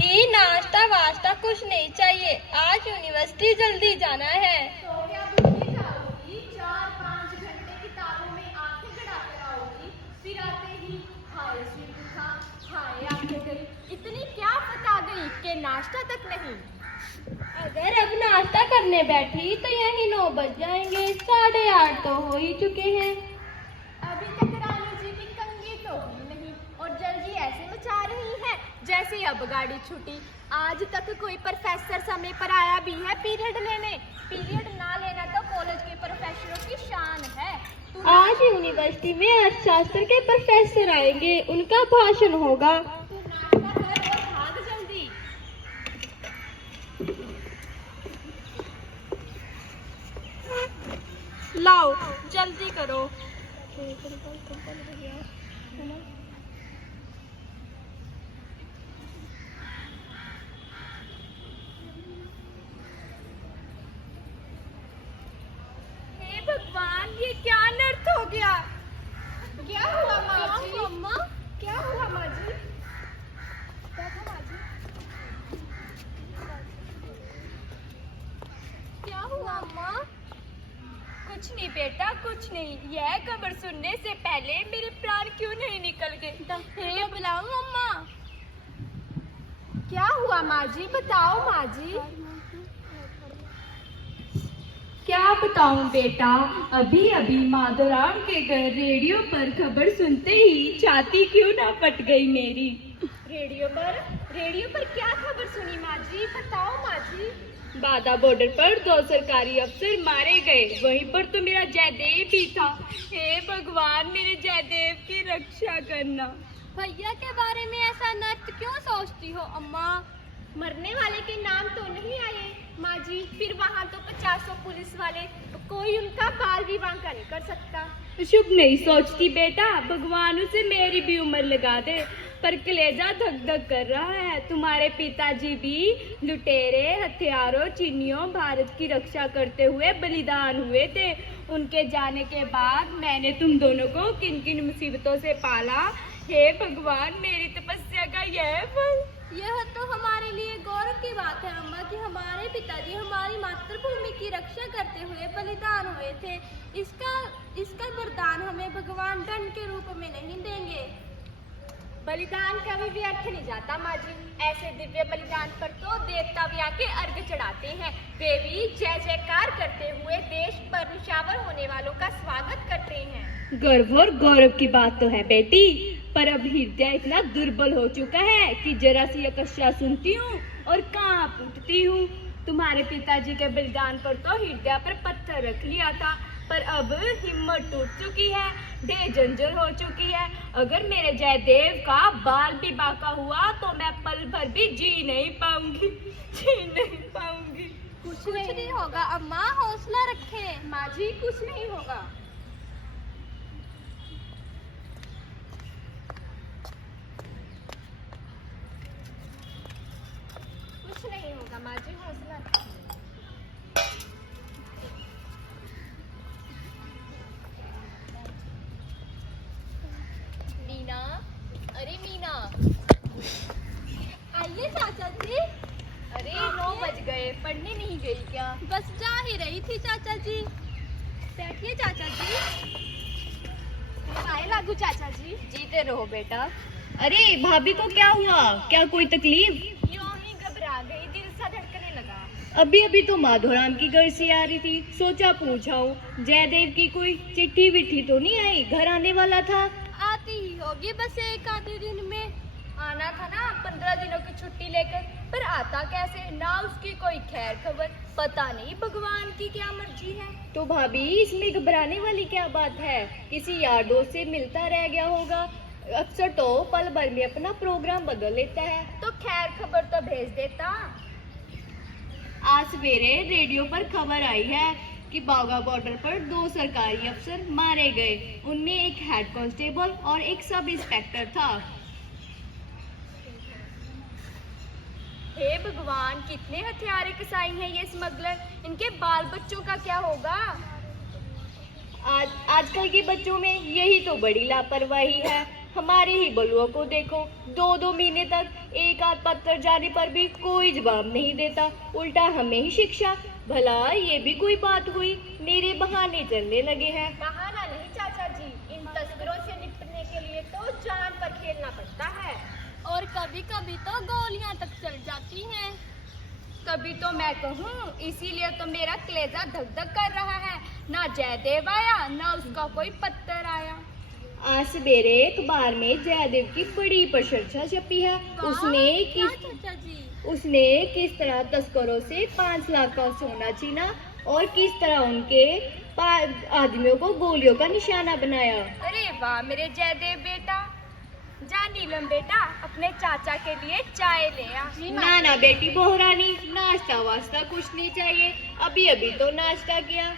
ये नाश्ता वास्ता कुछ नहीं चाहिए, आज यूनिवर्सिटी जल्दी जाना है। तो क्या भूखी जाओगी? 4-5 घंटे किताबों में आंखें गड़ा कर आओगी, फिर आते ही हाय सिर दुखा, हाय आंखें गई। इतनी क्या फटा गई कि नाश्ता तक नहीं। अगर अब नाश्ता करने बैठी तो यही 9 बज जाएंगे, 8:30 तो हो ही चुके हैं। अभी तक रानी जी की कंघी तो हुई नहीं और जल्दी ऐसे मचा रही है जैसे अब गाड़ी छूटी। आज तक कोई प्रोफेसर समय पर आया भी है पीरियड लेने? पीरियड ना लेना तो कॉलेज के प्रोफेसरों की शान है। आज यूनिवर्सिटी में अर्थशास्त्र के प्रोफेसर आएंगे, उनका भाषण होगा। तू नाश्ता कर और भाग जल्दी। लाओ जल्दी करो। हे भगवान, ये क्या अनर्थ हो गया? क्या हुआ माँ जी? अम्मा क्या हुआ माँ जी? बैठो माँ जी। क्या हुआ अम्मा? कुछ नहीं बेटा, कुछ नहीं। यह खबर सुनने से पहले मेरे प्राण क्यों नहीं निकल गए? हे बुलाऊं अम्मा? क्या हुआ माँ जी? बताओ माँ जी। क्या बताऊं बेटा, अभी अभी माधोराम के घर रेडियो पर खबर सुनते ही छाती क्यों ना फट गई मेरी। रेडियो पर क्या खबर सुनी माँ जी? बताओ माँ जी। बाधा बॉर्डर पर 2 सरकारी अफसर मारे गए, वहीं पर तो मेरा जयदेव भी था। हे भगवान, मेरे जयदेव की रक्षा करना। भैया के बारे में ऐसा नर्त क्यों सोचती हो अम्मा? मरने वाले के नाम तो नहीं आए माँ जी। फिर वहाँ तो 50 पुलिस वाले, कोई उनका बाल विवाह नहीं कर सकता। शुभ नहीं सोचती बेटा, भगवान उसे मेरी भी उम्र लगा दे। पर कलेजा धक धक कर रहा है। तुम्हारे पिताजी भी लुटेरे, हथियारों, चीनियों, भारत की रक्षा करते हुए बलिदान हुए थे। उनके जाने के बाद मैंने तुम दोनों को किन किन मुसीबतों से पाला। हे भगवान, मेरी तपस्या का यह फल। यह तो हमारे लिए गौरव की बात है अम्मा कि हमारे पिताजी हमारी मातृभूमि की रक्षा करते हुए बलिदान हुए थे। इसका वरदान हमें भगवान दंड के रूप में नहीं देंगे। बलिदान कभी व्यर्थ नहीं जाता माँ जी। ऐसे दिव्य बलिदान पर तो देवता भी आके अर्घ चढ़ाते हैं। वे भी जय जयकार करते हुए देश पर निशावर होने वालों का स्वागत करते हैं। गर्व और गौरव की बात तो है बेटी, पर अब हृदय इतना दुर्बल हो चुका है कि जरा सी अकस्या सुनती हूँ और कांप उठती हूँ। तुम्हारे पिताजी के बलिदान पर तो हृदय पर पत्थर रख लिया था, पर अब हिम्मत टूट चुकी है, ढेर जंजर हो चुकी है। अगर मेरे जयदेव का बाल भी बाका हुआ तो मैं पल भर भी जी नहीं पाऊंगी। कुछ नहीं होगा अम्मा, हौसला रखें। माँ जी, कुछ नहीं होगा। कुछ नहीं होगा माँ जी, हौसला रखें। मीना, अरे मीना, आइए चाचा जी। अरे 9 बज गए, पढ़ने नहीं गई क्या? बस जा ही रही थी चाचा जी। बैठिए चाचा जी। आए लागू चाचा जी। जीते रहो बेटा। अरे भाभी को क्या हुआ? क्या कोई तकलीफ? यूं ही घबरा गई, दिल सा धड़कने लगा। अभी अभी तो माधोराम की घर से आ रही थी, सोचा पूछाऊं जयदेव की कोई चिट्ठी विट्ठी तो नहीं आई? घर आने वाला था। आती ही होगी बस 1 आधे दिन में। आना था ना 15 दिनों की छुट्टी लेकर, पर आता कैसे? ना उसकी कोई खैर खबर। पता नहीं भगवान की क्या मर्जी है। तो भाभी, इसमें घबराने वाली क्या बात है? किसी यार दोस्त से मिलता रह गया होगा। अक्सर तो पल भर में अपना प्रोग्राम बदल लेता है। तो खैर खबर तो भेज देता। आज सवेरे रेडियो पर खबर आई है कि बाघा बॉर्डर पर 2 सरकारी अफसर मारे गए। उनमें एक हेड कांस्टेबल और एक सब इंस्पेक्टर था। हे भगवान, कितने हथियारे कसाई हैं ये स्मगलर। इनके बाल बच्चों का क्या होगा? आजकल के बच्चों में यही तो बड़ी लापरवाही है। हमारे ही बलुआ को देखो, 2-2 महीने तक एक आध पत्र जाने पर भी कोई जवाब नहीं देता, उल्टा हमें ही शिक्षा। भला ये भी कोई बात हुई, मेरे बहाने चलने लगे हैं। बहाना नहीं चाचा जी, इन तस्करों से निपटने के लिए तो जान पर खेलना पड़ता है। और कभी कभी तो गोलियां तक चल जाती हैं। तभी तो मैं कहूँ, इसीलिए तो मेरा कलेजा धक धक कर रहा है। ना जयदेव आया, ना उसका कोई पत्थर आया। आज सवेरे अखबार में जयदेव की बड़ी प्रशंसा छपी है। उसने किस तरह तस्करों से 5 लाख का सोना छीना और किस तरह उनके आदमियों को गोलियों का निशाना बनाया। अरे वाह मेरे जयदेव बेटा। जा नीलम बेटा, अपने चाचा के लिए चाय ले आ। ना ना बेटी बोहरानी, नाश्ता वास्ता कुछ नहीं चाहिए, अभी अभी तो नाश्ता किया।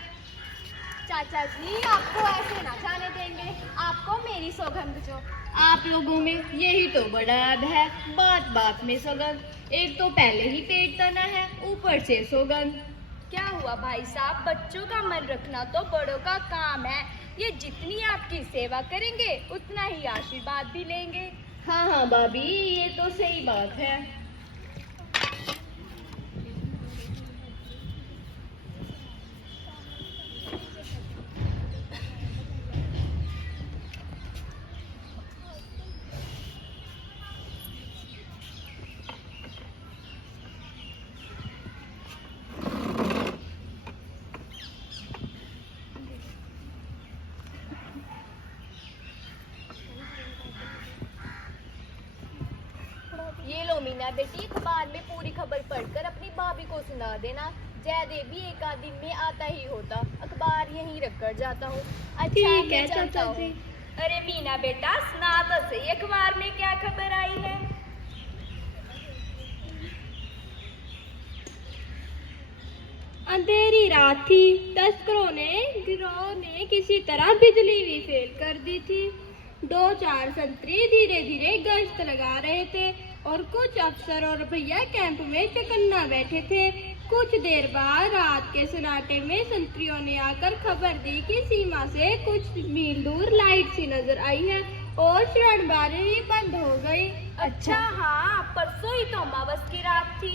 चाचा जी आपको ऐसे ना जाने देंगे, आपको मेरी सौगंध जो। आप लोगों में यही तो बड़ा ऐब है, बात बात में सौगंध। एक तो पहले ही पेट तना है, ऊपर से सौगंध। क्या हुआ भाई साहब, बच्चों का मन रखना तो बड़ों का काम है। ये जितनी आपकी सेवा करेंगे उतना ही आशीर्वाद भी लेंगे। हाँ हाँ भाभी, ये तो सही बात है। ये लो मीना बेटी, अखबार में पूरी खबर पढ़कर अपनी भाभी को सुना देना। जयदेव भी एक आध दिन में आता ही होता, अखबार यहीं रख कर जाता हूँ। अच्छा ठीक है मैं चलता चाचा हूँ। जी। अरे मीना बेटा सुना तो सही, अखबार में क्या खबर आई है? अंधेरी रात थी। तस्करों ने गिरोह ने किसी तरह बिजली भी फेल कर दी थी। 2-4 संतरी धीरे धीरे गश्त लगा रहे थे और कुछ अफसर और भैया कैंप में चकन्ना बैठे थे। कुछ देर बाद रात के सन्नाटे में संतरियों ने आकर खबर दी कि सीमा से कुछ मील दूर लाइट सी नजर आई है और शरणबारी बंद हो गई। अच्छा हाँ, परसों ही तो अमावस की रात थी।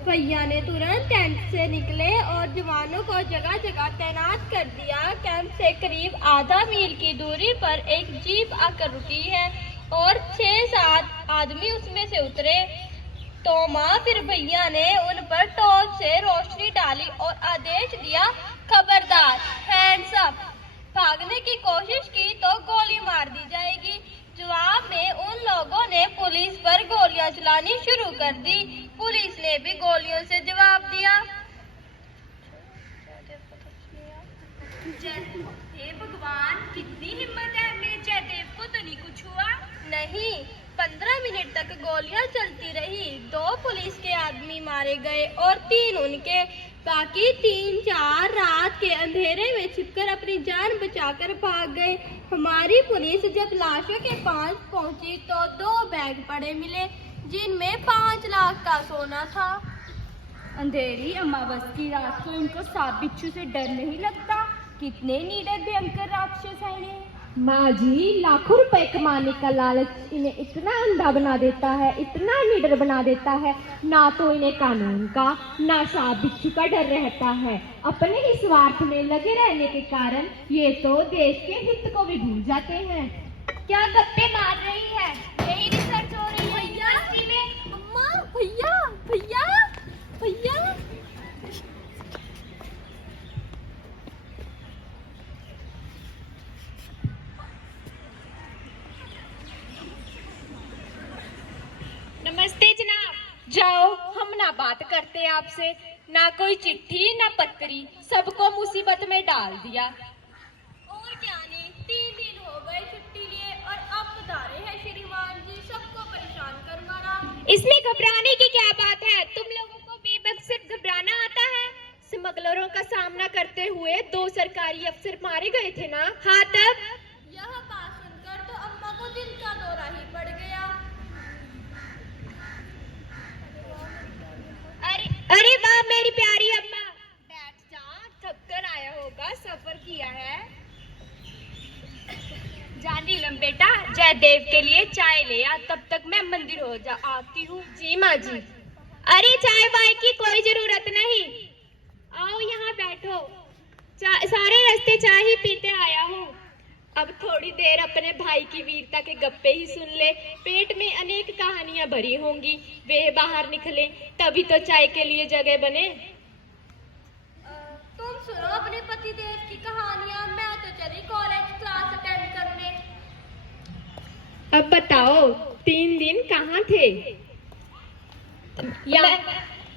भैया ने तुरंत टेंट से निकले और जवानों को जगह जगह तैनात कर दिया। कैंप से करीब आधा मील की दूरी पर एक जीप आकर रुकी है और 6-7 आदमी उसमें से उतरे। तो फिर भैया ने उन पर टॉर्च से रोशनी डाली और आदेश दिया, खबरदार, हैंड्स अप। भागने की कोशिश की तो गोली मार दी जाएगी। जवाब में उन लोगों ने पुलिस पर गोलियां चलानी शुरू कर दी। पुलिस ने भी गोलियों से जवाब दिया। हे भगवान, कितनी हिम्मत है, मेरे जयदेव को तो नहीं कुछ हुआ। नहीं, 15 मिनट तक गोलियां चलती रही। 2 पुलिस के आदमी मारे गए और 3 उनके। बाकी 3-4 रात के अंधेरे में छिपकर अपनी जान बचाकर भाग गए। हमारी पुलिस जब लाशों के पास पहुंची तो 2 बैग पड़े मिले जिनमें 5 लाख का सोना था। अंधेरी अमावस की रात को इनको सांप बिच्छू से डर नहीं लगता? कितने निडर भयंकर राक्षस हैं ये। माँ जी, लाखों रुपए कमाने का लालच इन्हें इतना अंधा बना देता है, इतना निडर बना देता है। ना तो इन्हें कानून का, ना सांप बिच्छू का डर रहता है। अपने ही स्वार्थ में लगे रहने के कारण ये तो देश के हित को भी भूल जाते हैं। क्या गप्पे मार रही है? यही रिसर्च हो रही है यूनिवर्सिटी में। अम्मा, भैया, भैया, भैया। नमस्ते जनाब। जाओ, हम ना बात करते आपसे, ना कोई चिट्ठी ना पत्री, सबको मुसीबत में डाल दिया। और क्या नहीं, 3 दिन हो गए छुट्टी लिए और अब बता रहे हैं श्रीमान जी सबको परेशान कर मारा। इसमें घबराने की क्या बात है? तुम लोगों को बेबस सिर्फ घबराना आता है। स्मगलरों का सामना करते हुए 2 सरकारी अफसर मारे गए थे ना? हाँ तब? यह बात सुनकर तो अम्मा को दिल का दौरा ही पड़ गया। अरे वाह मेरी प्यारी अम्मा, बैठ जा, थक कर आया होगा, सफर किया है। जा नीलम बेटा, जयदेव के लिए चाय ले आ, तब तक मैं मंदिर हो जा आती हूँ। जी माँ जी। अरे चाय वाय की कोई जरूरत नहीं, आओ यहाँ बैठो, सारे रास्ते चाय ही पीते आया हूँ। अब थोड़ी देर अपने भाई की वीरता के गप्पे ही सुन ले, पेट में अनेक कहानियां भरी होंगी, वे बाहर निकले तभी तो चाय के लिए जगह बने। तुम सुनो अपने पति देव की कहानियां, मैं तो चली कॉलेज क्लास अटेंड करने। अब बताओ 3 दिन कहाँ थे?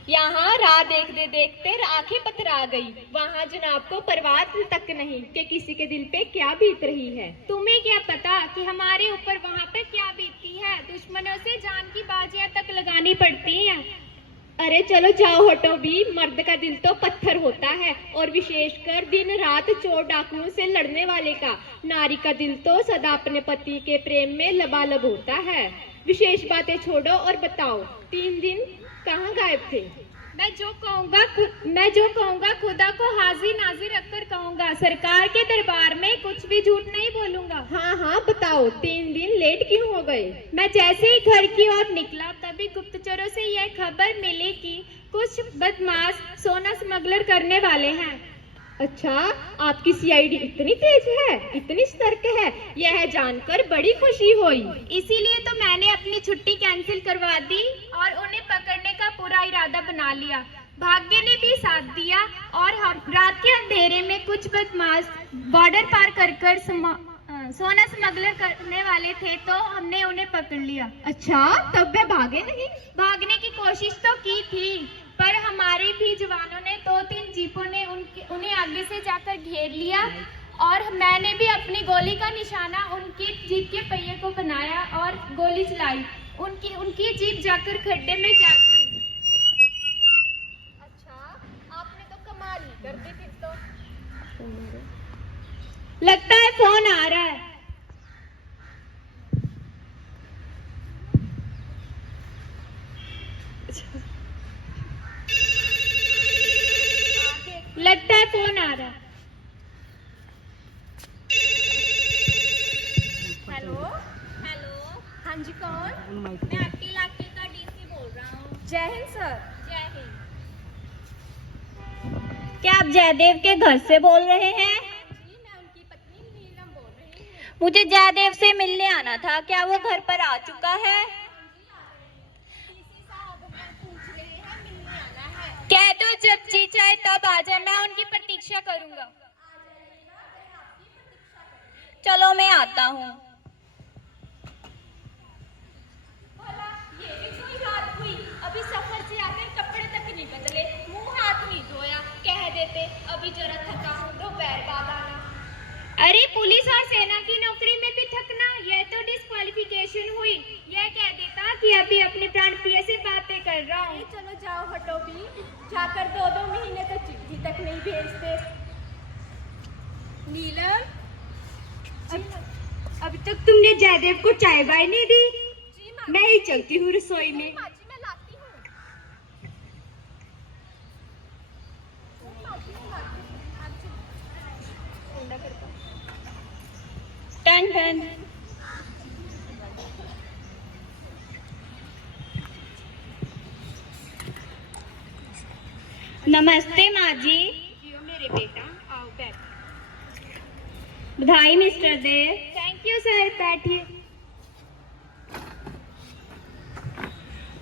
यहाँ राह देखते देखते आंखें पथरा गई, वहाँ जनाब को परवाह तक नहीं कि किसी के दिल पे क्या बीत रही है। तुम्हें क्या पता कि हमारे ऊपर वहाँ पे क्या बीतती है, दुश्मनों से जान की बाजियां तक लगानी पड़ती हैं। अरे चलो जाओ हटो भी, मर्द का दिल तो पत्थर होता है, और विशेषकर दिन रात चोर डाकुओं से लड़ने वाले का। नारी का दिल तो सदा अपने पति के प्रेम में लबालब होता है। विशेष बातें छोड़ो और बताओ 3 दिन कहाँ गायब थे? मैं जो कहूँगा खुदा को हाजिर नाजिर रखकर कहूँगा, सरकार के दरबार में कुछ भी झूठ नहीं बोलूँगा। हाँ बताओ 3 दिन लेट क्यों हो गए? मैं जैसे ही घर की ओर निकला तभी गुप्तचरों से यह खबर मिली कि कुछ बदमाश सोना स्मगलर करने वाले हैं। अच्छा, आपकी सीआईडी इतनी तेज है, इतनी सतर्क है, यह जानकर बड़ी खुशी हुई। इसीलिए तो मैंने अपनी छुट्टी कैंसिल करवा दी और उन्हें पकड़ने का पूरा इरादा बना लिया। भाग्य ने भी साथ दिया और हम रात के अंधेरे में कुछ बदमाश बॉर्डर पार कर सोना स्मगलर करने वाले थे, तो हमने उन्हें पकड़ लिया। अच्छा, तब वे भागे नहीं? भागने की कोशिश तो की थी, पर हमारे भी जवानों ने 2-3 जीपों ने उन्हें आगे से जाकर घेर लिया और मैंने भी अपनी गोली का निशाना उनकी जीप के पहिए को बनाया और गोली चलाई। उनकी जीप जाकर खड्डे में जा गिरी। अच्छा, आपने तो कमाल ही कर दी फिर तो। लगता है फोन आ रहा है। लगता है फोन आ रहा है। हेलो हेलो, हाँ जी कौन? मैं आपके इलाके का डीसी बोल रहा हूँ। जय हिंद सर। जय हिंद। क्या आप जयदेव के घर से बोल रहे हैं? जी, मैं उनकी पत्नी नीलम बोल रही हूँ। मुझे जयदेव से मिलने आना था, क्या वो घर पर आ चुका है? डीसी साहब हमें पूछ रहे हैं, मिलने आना है। कह दो जब जी चाहे तब आ जाए, मैं उनकी प्रतीक्षा करूंगा। चलो मैं आता हूँ। भला ये भी कोई बात हुई? अभी सफर से आकर कपड़े तक नहीं बदले, मुंह हाथ नहीं धोया, कह देते अभी जरा थका हूँ, दोपहर बाद आना। अरे पुलिस और सेना की नौकरी में भी थकना, यह तो डिस्क्वालिफिकेशन हुई। यह कह देता कि अभी अपने प्राण प्रिय से बातें कर रहा हूँ। चलो जाओ हटो भी, जाकर 2-2 महीने तो चिट्ठी तक नहीं भेजते। नीलम, अभी तक तुमने जयदेव को चाय बाय नहीं दी? जी माँ। मैं ही चलती हूँ रसोई में। माँ जी, मैं लाती हूँ। टन टन। नमस्ते माँ जी। मेरे बेटा आओ बैठ। बधाई mister Dev. Thank you sir, बैठिए।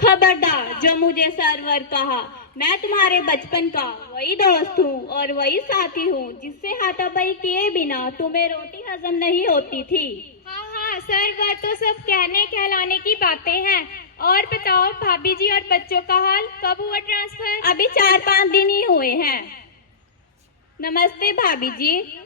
खबरदार, जो मुझे सरवर कहा, मैं तुम्हारे बचपन का वही दोस्त हूँ और वही साथी हूँ जिससे हाथापाई किए बिना तुम्हें रोटी हजम नहीं होती थी। हाँ सर, वह तो सब कहने कहलाने की बातें हैं। और बताओ भाभी जी और बच्चों का हाल, कब हुआ ट्रांसफर? अभी 4-5 दिन ही हुए हैं। नमस्ते भाभी जी।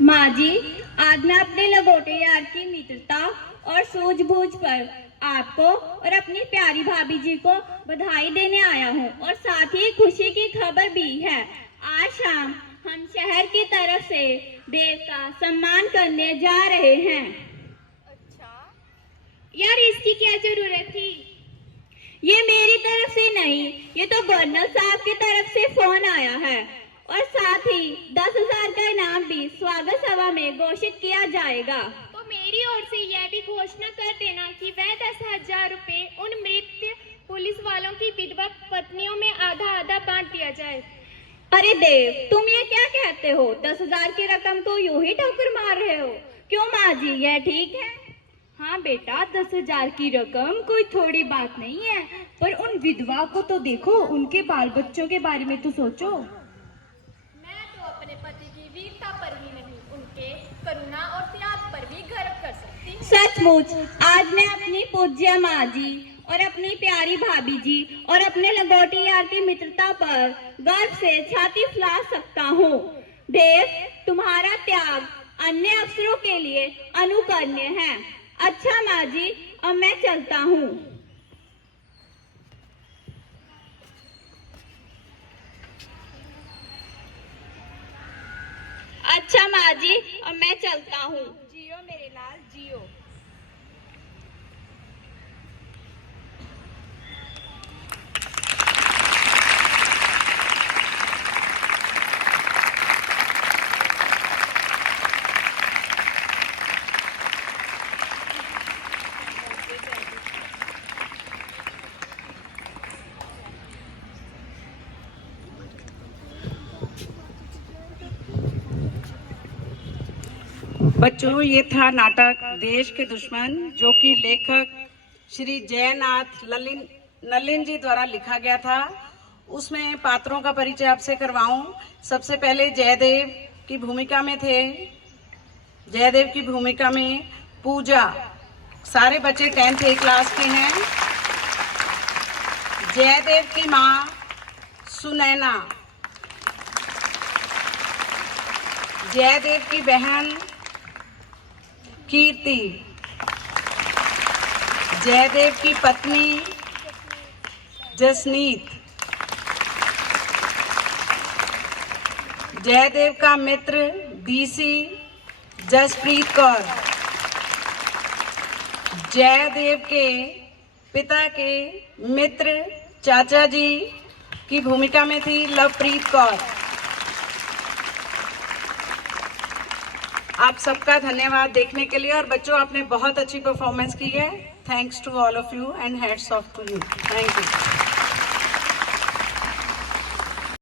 माँ जी, आज मैं अपने लंगोटे यार की मित्रता और सूझबूझ पर आपको और अपनी प्यारी भाभी जी को बधाई देने आया हूँ और साथ ही खुशी की खबर भी है। आज शाम हम शहर की तरफ से देव का सम्मान करने जा रहे हैं। अच्छा, यार इसकी क्या जरूरत थी? ये मेरी तरफ से नहीं, ये तो गवर्नर साहब की तरफ से फोन आया है और साथ ही 10,000 का इनाम भी स्वागत सभा में घोषित किया जाएगा। तो मेरी ओर से यह भी घोषणा कर देना कि वह 10,000 रुपए उन मृत पुलिस वालों की विधवा पत्नियों में आधा आधा बांट दिया जाए। अरे देव, तुम ये क्या कहते हो? 10,000 की रकम तो यूं ही ठोकर मार रहे हो। क्यों माँ जी, यह ठीक है? हाँ बेटा, 10,000 की रकम कोई थोड़ी बात नहीं है, पर उन विधवा को तो देखो, उनके बाल बच्चों के बारे में तो सोचो। मैं तो अपने पति की वीरता पर ही नहीं, उनके करुणा और त्याग पर भी गर्व कर सकती हूँ। सचमुच आज मैं अपनी पूज्य माँ जी और अपनी प्यारी भाभी जी और अपने लंगोटी यार की मित्रता पर गर्व से छाती फुला सकता हूँ। देव, तुम्हारा त्याग अन्य अफसरों के लिए अनुकरणीय है। अच्छा माँ जी, अब मैं चलता हूँ। अच्छा माँ जी, अब मैं चलता हूँ। जियो मेरे लाल जियो। बच्चों, ये था नाटक देश के दुश्मन, जो कि लेखक श्री जयनाथ नलिन जी द्वारा लिखा गया था। उसमें पात्रों का परिचय आपसे करवाऊं। सबसे पहले जयदेव की भूमिका में थे। जयदेव की भूमिका में पूजा। सारे बच्चे 10th A क्लास के हैं। जयदेव की माँ सुनैना। जयदेव की बहन कीर्ति। जयदेव की पत्नी जसनीत। जयदेव का मित्र बीसी जसप्रीत कौर। जयदेव के पिता के मित्र चाचा जी की भूमिका में थी लवप्रीत कौर। आप सबका धन्यवाद देखने के लिए। और बच्चों, आपने बहुत अच्छी परफॉर्मेंस की है। Thanks to all of you and hats off to you. Thank you.